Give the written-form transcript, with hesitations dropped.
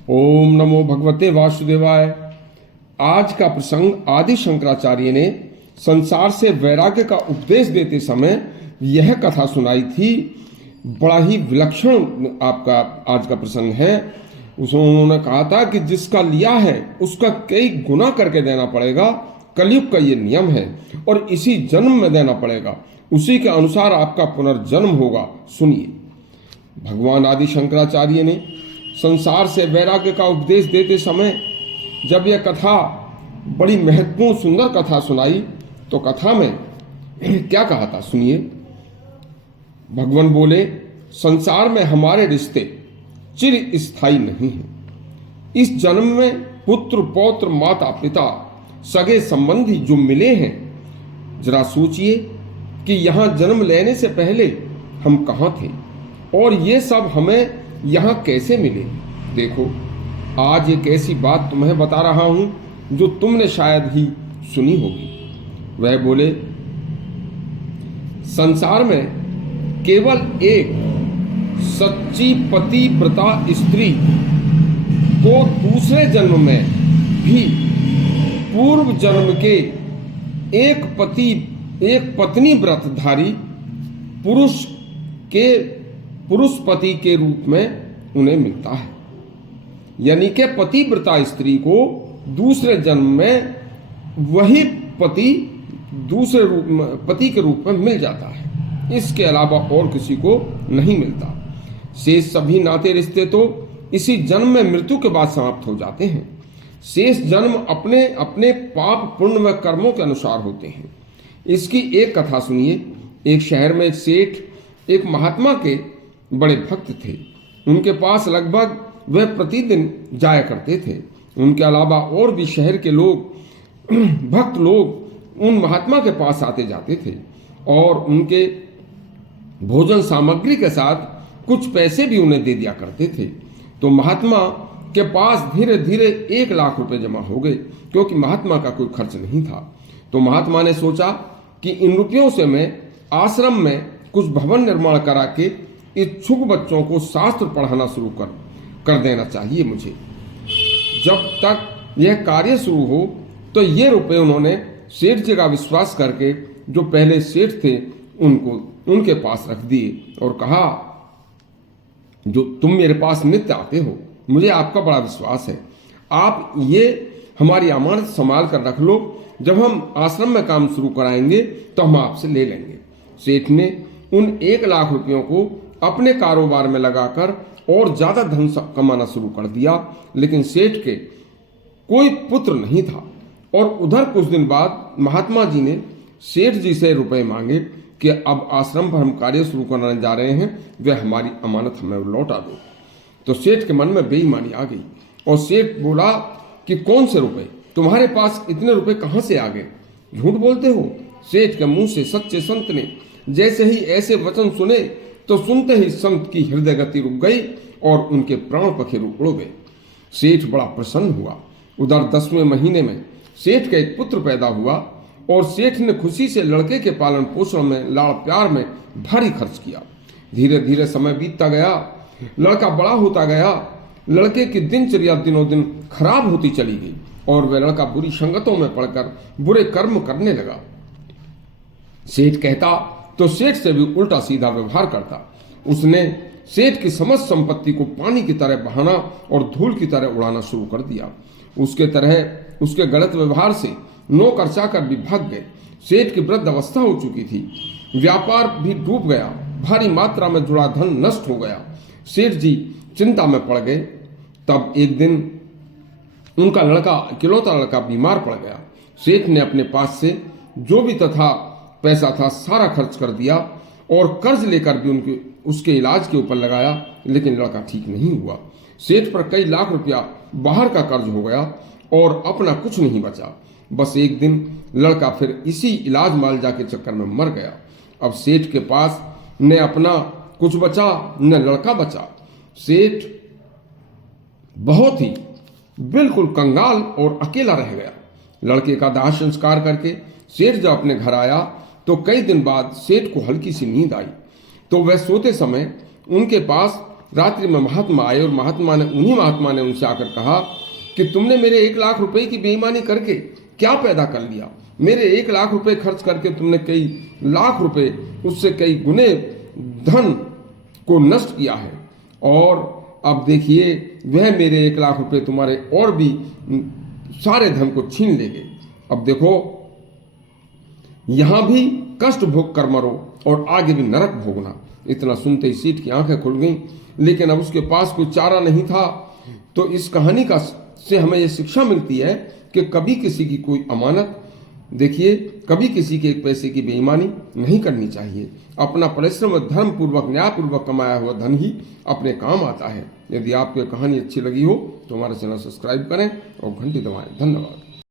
ओम नमो भगवते वासुदेवाय। आज का प्रसंग आदि शंकराचार्य ने संसार से वैराग्य का उपदेश देते समय यह कथा सुनाई थी। बड़ा ही विलक्षण आपका आज का प्रसंग है। उसमें उन्होंने कहा था कि जिसका लिया है उसका कई गुना करके देना पड़ेगा। कलयुग का ये नियम है और इसी जन्म में देना पड़ेगा। उसी के अनुसार आपका पुनर्जन्म होगा। सुनिए, भगवान आदि शंकराचार्य ने संसार से वैराग्य का उपदेश देते समय जब यह कथा, बड़ी महत्वपूर्ण सुंदर कथा सुनाई, तो कथा में क्या कहा था सुनिए। भगवान बोले, संसार में हमारे रिश्ते चिर स्थायी नहीं हैं। इस जन्म में पुत्र पौत्र माता पिता सगे संबंधी जो मिले हैं, जरा सोचिए कि यहां जन्म लेने से पहले हम कहां थे और ये सब हमें यहां कैसे मिले। देखो, आज एक ऐसी बात तुम्हें बता रहा हूं जो तुमने शायद ही सुनी होगी। वह बोले, संसार में केवल एक सच्ची पतिव्रता स्त्री को दूसरे जन्म में भी पूर्व जन्म के एक पत्नी व्रतधारी पुरुष पति के रूप में उन्हें मिलता है। यानी कि पतिव्रता स्त्री को दूसरे जन्म में वही पति दूसरे पति के रूप में मिल जाता है। इसके अलावा और किसी को नहीं मिलता। शेष सभी नाते रिश्ते तो इसी जन्म में मृत्यु के बाद समाप्त हो जाते हैं। शेष जन्म अपने अपने पाप पुण्य व कर्मों के अनुसार होते हैं। इसकी एक कथा सुनिए। एक शहर में एक सेठ एक महात्मा के बड़े भक्त थे। उनके पास लगभग वह प्रतिदिन जाया करते थे। उनके अलावा और भी शहर के लोग, भक्त लोग उन महात्मा के पास आते जाते थे और उनके भोजन सामग्री के साथ कुछ पैसे भी उन्हें दे दिया करते थे। तो महात्मा के पास धीरे धीरे 1 लाख रुपए जमा हो गए, क्योंकि महात्मा का कोई खर्च नहीं था। तो महात्मा ने सोचा कि इन रुपयों से मैं आश्रम में कुछ भवन निर्माण करा के इच्छुक बच्चों को शास्त्र पढ़ाना शुरू कर देना चाहिए मुझे। जब तक यह कार्य शुरू हो तो ये रुपए उन्होंने सेठ जी का विश्वास करके, जो पहले सेठ थे, उनके पास रख दिए और कहा, जो तुम मेरे पास नित्य आते हो, मुझे आपका बड़ा विश्वास है, आप ये हमारी अमानत संभाल कर रख लो। जब हम आश्रम में काम शुरू कराएंगे तो हम आपसे ले लेंगे। सेठ ने उन 1 लाख रुपयों को अपने कारोबार में लगाकर और ज्यादा धन कमाना शुरू कर दिया। लेकिन सेठ के कोई पुत्र नहीं था और उधर कुछ दिन बाद महात्मा जी ने सेठ जी से रुपए मांगे कि अब आश्रम पर हम कार्य शुरू करने जा रहे हैं, वह हमारी अमानत हमें लौटा दो। तो सेठ के मन में बेईमानी आ गई और सेठ बोला कि कौन से रुपए, तुम्हारे पास इतने रुपए कहां से आ गए, झूठ बोलते हो। सेठ के मुंह से सच्चे संत ने जैसे ही ऐसे वचन सुने तो सुनते ही संत की हृदय गति रुक गई और उनके प्राण पखेरु उड़ गए। सेठ बड़ा प्रसन्न हुआ। उधर 10वें महीने में सेठ का एक पुत्र पैदा हुआ और सेठ ने खुशी से लड़के के पालन पोषण में, लाड़ प्यार में भारी खर्च किया। धीरे धीरे समय बीतता गया, लड़का बड़ा होता गया। लड़के की दिनचर्या दिनों दिन खराब होती चली गई और वह लड़का बुरी संगतों में पड़कर बुरे कर्म करने लगा। सेठ कहता तो सेठ से भी उल्टा सीधा व्यवहार करता। उसने सेठ की समस्त संपत्ति को पानी की तरह बहाना और धूल की तरह उड़ाना शुरू कर दिया। उसके गलत व्यवहार से नौकर चाकर भी भाग गए। सेठ की वृद्ध अवस्था हो चुकी थी। व्यापार भी डूब गया। भारी मात्रा में जुड़ा धन नष्ट हो गया। सेठ जी चिंता में पड़ गए। तब एक दिन उनका इकलौता लड़का बीमार पड़ गया। सेठ ने अपने पास से जो भी पैसा था सारा खर्च कर दिया और कर्ज लेकर भी उसके इलाज के ऊपर लगाया, लेकिन लड़का ठीक नहीं हुआ। सेठ पर कई लाख रुपया बाहर का कर्ज हो गया और अपना कुछ नहीं बचा। बस एक दिन लड़का फिर इसी इलाज मालजा के चक्कर में मर गया। अब सेठ के पास न अपना कुछ बचा न लड़का बचा। सेठ बहुत ही बिल्कुल कंगाल और अकेला रह गया। लड़के का दाह संस्कार करके सेठ जब अपने घर आया तो कई दिन बाद सेठ को हल्की सी नींद आई। तो वह सोते समय उनके पास रात्रि में महात्मा आए और उन्हीं महात्मा ने उनसे आकर कहा कि तुमने मेरे 1 लाख रुपए की बेईमानी करके क्या पैदा कर लिया। मेरे 1 लाख रुपए खर्च करके तुमने कई लाख रुपए, उससे कई गुने धन को नष्ट किया है, और अब देखिए वह मेरे 1 लाख रुपए तुम्हारे और भी सारे धन को छीन लेंगे। अब देखो यहां भी कष्ट भोग कर मरो और आगे भी नरक भोगना। इतना सुनते ही सीट की आंखें खुल गईं, लेकिन अब उसके पास कोई चारा नहीं था। तो इस कहानी का से हमें यह शिक्षा मिलती है कि कभी किसी की कोई अमानत, देखिए कभी किसी के एक पैसे की बेईमानी नहीं करनी चाहिए। अपना परिश्रम धर्म पूर्वक न्याय पूर्वक कमाया हुआ धन ही अपने काम आता है। यदि आपको कहानी अच्छी लगी हो तो हमारा चैनल सब्सक्राइब करें और घंटी दबाएं। धन्यवाद।